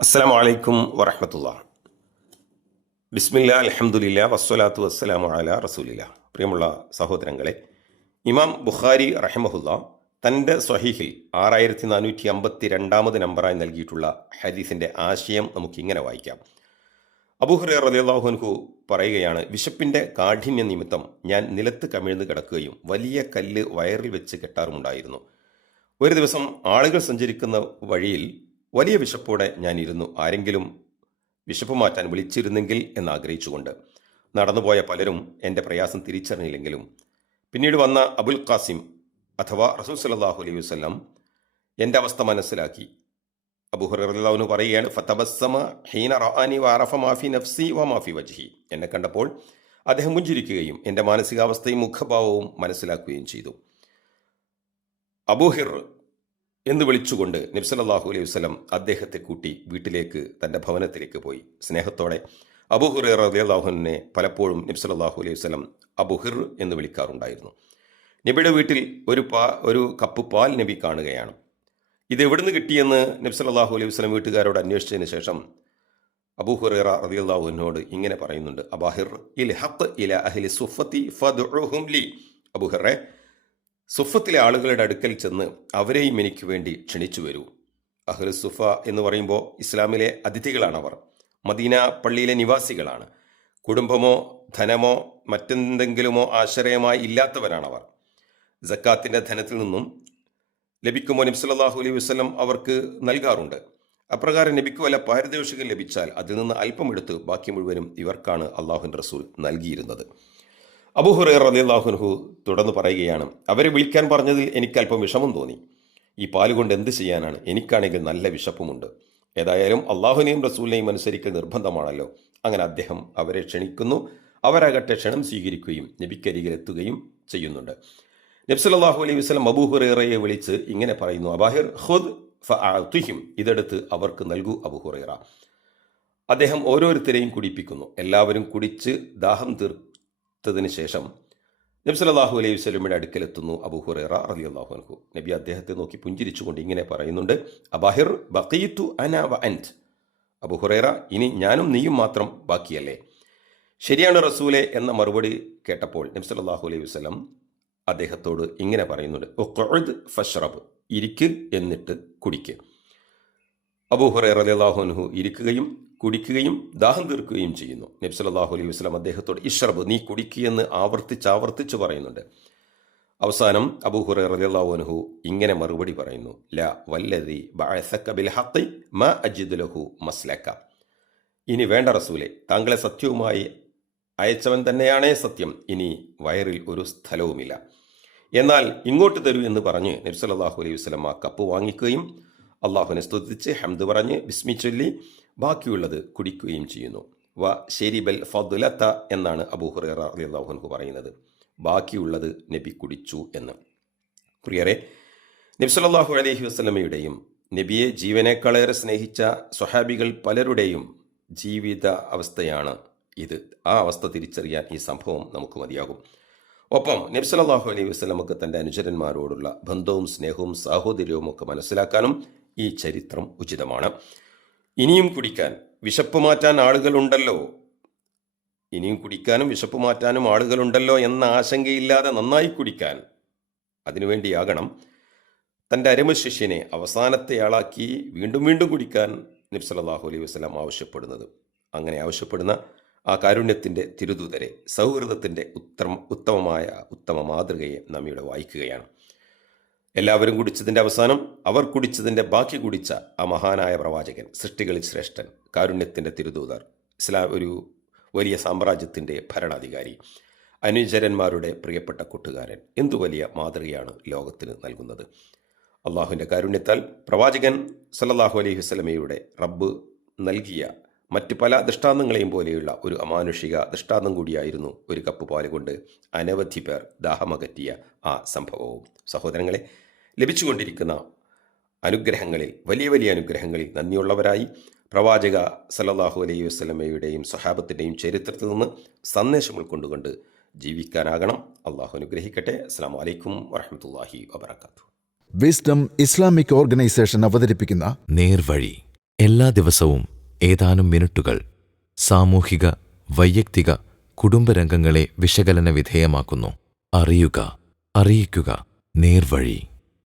അസ്സാം വലൈക്കും വറഹമത്തുള്ള. ബിസ്മില്ല അലഹമുല്ല വസ്സലാത്തു വസ്സലാമു അല റസൂലില്ല പ്രിയമുള്ള സഹോദരങ്ങളെ ഇമാം ബുഖാരി റഹമഹുല്ല തന്റെ സ്വഹീഹിൽ ആറായിരത്തി നാനൂറ്റി അമ്പത്തി രണ്ടാമത് നമ്പറായി നൽകിയിട്ടുള്ള ഹദീസിന്റെ ആശയം നമുക്കിങ്ങനെ വായിക്കാം. അബൂഹുറ റദിയാഹുൻഹു പറയുകയാണ് വിശപ്പിന്റെ കാഠിന്യ നിമിത്തം ഞാൻ നിലത്ത് കമിഴ്ന്ന് കിടക്കുകയും വലിയ കല്ല് വയറിൽ വെച്ച് കെട്ടാറുമുണ്ടായിരുന്നു. ഒരു ദിവസം ആളുകൾ സഞ്ചരിക്കുന്ന വഴിയിൽ വലിയ വിശപ്പോടെ ഞാനിരുന്നു. ആരെങ്കിലും വിശപ്പ് മാറ്റാൻ വിളിച്ചിരുന്നെങ്കിൽ എന്നാഗ്രഹിച്ചുകൊണ്ട് നടന്നുപോയ പലരും എന്റെ പ്രയാസം തിരിച്ചറിഞ്ഞില്ലെങ്കിലും പിന്നീട് വന്ന അബുൽ ഖാസിം അഥവാ റസൂൽ സല്ലാഹു അലൈഹി വസ്ലം എന്റെ അവസ്ഥ മനസ്സിലാക്കി. അബുഹുറു പറയുകയാണ് ഫതബസ്സമ ഹീന റഹാനി വാറഫ മാഫി നഫ്സി വ മാഫി വജ്ഹി. എന്നെ കണ്ടപ്പോൾ അദ്ദേഹം പുഞ്ചിരിക്കുകയും എന്റെ മാനസികാവസ്ഥയും മുഖഭാവവും മനസ്സിലാക്കുകയും ചെയ്തു. അബൂഹിർ എന്ന് വിളിച്ചുകൊണ്ട് നബ്സലല്ലാഹു അലൈഹി വസ്ലം അദ്ദേഹത്തെ കൂട്ടി വീട്ടിലേക്ക് തന്റെ ഭവനത്തിലേക്ക് പോയി. സ്നേഹത്തോടെ അബുഹുർ അള്ളാഹുനെ പലപ്പോഴും നബ്സലല്ലാഹു അലൈഹി വസ്ലം അബുഹിർ എന്ന് വിളിക്കാറുണ്ടായിരുന്നു. നബിയുടെ വീട്ടിൽ ഒരു പാ ഒരു കപ്പ് പാൽ നബി കാണുകയാണ്. ഇത് എവിടുന്ന് കിട്ടിയെന്ന് നബ്സലല്ലാഹു അലൈഹി വസ്ലം വീട്ടുകാരോട് അന്വേഷിച്ചതിന് ശേഷം അബൂഹുറ റതിയല്ലാഹുവിനോട് ഇങ്ങനെ പറയുന്നുണ്ട് അബാഹിർ ഇൽ ഹത്ത് ഇല അഹ്ലി സുഫത്തി ഫദ്ഉഹും അബൂഹറെ സുഫത്തിലെ ആളുകളുടെ അടുക്കൽ ചെന്ന് അവരെയും എനിക്ക് വേണ്ടി ക്ഷണിച്ചു വരൂ. അഹ്ലു സുഫ എന്ന് പറയുമ്പോൾ ഇസ്ലാമിലെ അതിഥികളാണ് അവർ മദീന പള്ളിയിലെ നിവാസികളാണ്. കുടുംബമോ ധനമോ മറ്റെന്തെങ്കിലുമോ ആശ്രയമായി ഇല്ലാത്തവരാണവർ. ജക്കാത്തിന്റെ ധനത്തിൽ നിന്നും ലഭിക്കുമ്പോൾ നബ്സല്ലാഹു അലൈഹി വസ്ലം അവർക്ക് നൽകാറുണ്ട്. അപ്രകാരം നബിക്ക് വല്ല പാരിതോഷികം ലഭിച്ചാൽ അതിൽ നിന്ന് അല്പമെടുത്ത് ബാക്കി മുഴുവനും ഇവർക്കാണ് അള്ളാഹുൻ റസൂൽ നൽകിയിരുന്നത്. അബുഹുറൈർ റലിയാഹുൻഹു തുടർന്ന് പറയുകയാണ് അവരെ വിളിക്കാൻ പറഞ്ഞതിൽ എനിക്ക് അല്പം വിഷമം തോന്നി. ഈ പാൽ കൊണ്ട് എന്ത് ചെയ്യാനാണ്? എനിക്കാണെങ്കിൽ നല്ല വിശപ്പുമുണ്ട്. ഏതായാലും അള്ളാഹുനെയും റസൂലിനെയും അനുസരിക്കൽ നിർബന്ധമാണല്ലോ. അങ്ങനെ അദ്ദേഹം അവരെ ക്ഷണിക്കുന്നു. അവരാകട്ടെ ക്ഷണം സ്വീകരിക്കുകയും നബിക്കരികിലെത്തുകയും ചെയ്യുന്നുണ്ട്. നബ്സലാഹു അലൈഹി വസ്ലം അബൂഹുറേറയെ വിളിച്ച് ഇങ്ങനെ പറയുന്നു അബാഹിർ ഹുദ് ഫിഹിം ഇതെടുത്ത് അവർക്ക് നൽകൂ അബുഹുറേറ അദ്ദേഹം ഓരോരുത്തരെയും കുടിപ്പിക്കുന്നു. എല്ലാവരും കുടിച്ച് ദാഹം തീർത്തതിന് ശേഷം നബി സല്ലാഹു അലൈഹി വസ്ലമിയുടെ അടുക്കലെത്തുന്നു അബുഹുറേറ റലി അള്ളാഹു അൻഹു. നബി അദ്ദേഹത്തെ നോക്കി പുഞ്ചിരിച്ചുകൊണ്ട് ഇങ്ങനെ പറയുന്നുണ്ട് അബാഹിർ ബക്കീത്തു അന വ അബുഹുറേറ ഇനി ഞാനും നീയും മാത്രം ബാക്കിയല്ലേ? ശരിയാണ് റസൂലെ എന്ന മറുപടി കേട്ടപ്പോൾ നബി സല്ലാഹു അലൈഹി വസ്ലം അദ്ദേഹത്തോട് ഇങ്ങനെ പറയുന്നുണ്ട് ഒക്കൊഴുത് ഫഷ്റബ് ഇരിക്ക് എന്നിട്ട് കുടിക്ക്. അബൂഹുറൈ റലിയാഹുനുഹു ഇരിക്കുകയും കുടിക്കുകയും ദാഹം തീർക്കുകയും ചെയ്യുന്നു. നബ്സലാഹു അലൈഹി വസ്ലാം അദ്ദേഹത്തോട് ഇഷ്റബ് നീ കുടിക്കുകയെന്ന് ആവർത്തിച്ച് ആവർത്തിച്ച് പറയുന്നുണ്ട്. അവസാനം അബൂഹുറൈ റലിയാഹുനുഹു ഇങ്ങനെ മറുപടി പറയുന്നു. ല വല്ലതി ബിൽ ഹത്തി മ അജിദ് ലഹു മസ്ലക്ക. ഇനി വേണ്ട റസൂലെ താങ്കളെ സത്യവുമായി അയച്ചവൻ തന്നെയാണേ സത്യം. ഇനി വയറിൽ ഒരു സ്ഥലവുമില്ല. എന്നാൽ ഇങ്ങോട്ട് തരൂ എന്ന് പറഞ്ഞ് നബ്സലാഹു അലൈഹി വസ്ലം ആ കപ്പ് വാങ്ങിക്കുകയും അള്ളാഹുവിനെ സ്തുതിച്ച് ഹംദ് പറഞ്ഞ് വിസ്മിച്ചൊല്ലി ബാക്കിയുള്ളത് കുടിക്കുകയും ചെയ്യുന്നു. വ ഷെരിബൽ ഫദുലത്ത എന്നാണ് അബൂഹുറ അള്ളാഹുനക്ക് പറയുന്നത്. ബാക്കിയുള്ളത് നബി കുടിച്ചു എന്ന്. പ്രിയരെ സല്ലാഹു അലഹി വസ്ലമയുടെയും നബിയെ ജീവനേക്കാളേറെ സ്നേഹിച്ച സ്വഹാബികൾ പലരുടെയും ജീവിത അവസ്ഥയാണ് ഇത്. ആ അവസ്ഥ തിരിച്ചറിയാൻ ഈ സംഭവം നമുക്ക് മതിയാകും. ഒപ്പം നബ്സലാഹു അലൈഹി വസ്ലമക്ക് തന്റെ അനുചരന്മാരോടുള്ള ബന്ധവും സ്നേഹവും സാഹോദര്യവും ഒക്കെ മനസ്സിലാക്കാനും ഈ ചരിത്രം ഉചിതമാണ്. ഇനിയും കുടിക്കാൻ വിശപ്പ് മാറ്റാൻ ആളുകളുണ്ടല്ലോ. ഇനിയും കുടിക്കാനും വിശപ്പ് മാറ്റാനും ആളുകളുണ്ടല്ലോ എന്ന ആശങ്കയില്ലാതെ നന്നായി കുടിക്കാൻ അതിനുവേണ്ടിയാകണം തന്റെ അരമ ശിഷ്യനെ അവസാനത്തെ ആളാക്കി വീണ്ടും വീണ്ടും കുടിക്കാൻ നബ്സലാഹു അലൈഹി വസ്ലാം ആവശ്യപ്പെടുന്നത്. അങ്ങനെ ആവശ്യപ്പെടുന്ന ആ കാരുണ്യത്തിന്റെ തിരുദൂതരെ സൗഹൃദത്തിന്റെ ഉത്തമ ഉത്തമമായ ഉത്തമ മാതൃകയെ നാം ഇവിടെ വായിക്കുകയാണ്. എല്ലാവരും കുടിച്ചതിന്റെ അവസാനം അവർ കുടിച്ചതിന്റെ ബാക്കി കുടിച്ച ആ മഹാനായ പ്രവാചകൻ സൃഷ്ടികളിൽ ശ്രേഷ്ഠൻ കാരുണ്യത്തിന്റെ തിരുദൂതർ ഇസ്ലാം ഒരു വലിയ സാമ്രാജ്യത്തിന്റെ ഭരണാധികാരി അനുചരന്മാരുടെ പ്രിയപ്പെട്ട കൂട്ടുകാരൻ എന്തു വലിയ മാതൃകയാണ് ലോകത്തിന് നൽകുന്നത്. അള്ളാഹുവിന്റെ കാരുണ്യത്താൽ പ്രവാചകൻ സല്ലാഹു അലൈഹി വസ്ലമയുടെ റബ്ബ് നൽകിയ മറ്റ് പല ദൃഷ്ടാന്തങ്ങളെയും പോലെയുള്ള ഒരു അമാനുഷിക ദൃഷ്ടാന്തം കൂടിയായിരുന്നു ഒരു കപ്പ് പാൽ കൊണ്ട് അനവധി പേർ ദാഹമകറ്റിയ ആ സംഭവവും. സഹോദരങ്ങളെ ലഭിച്ചുകൊണ്ടിരിക്കുന്ന അനുഗ്രഹങ്ങളിൽ വലിയ വലിയ അനുഗ്രഹങ്ങളിൽ നന്ദിയുള്ളവരായി പ്രവാചക സല്ലല്ലാഹു അലൈഹി വസ്ലമയുടെയും സഹാബത്തിന്റെയും ചരിത്രത്തിൽ നിന്ന് സന്ദേശം ഉൾക്കൊണ്ടുകൊണ്ട് ജീവിക്കാനാകണം. അള്ളാഹു അനുഗ്രഹിക്കട്ടെ. അസ്സാം വലൈക്കും വറഹമത്തല്ലാഹി വബർക്കാത്തു വിസ്ഡം ഇസ്ലാമിക് ഓർഗനൈസേഷൻ അവതരിപ്പിക്കുന്ന നേർവഴി എല്ലാ ദിവസവും ഏതാനും മിനിറ്റുകൾ സാമൂഹിക വൈയക്തിക കുടുംബരംഗങ്ങളെ വിശകലന വിധേയമാക്കുന്നു. അറിയുക അറിയിക്കുക. നേർവഴി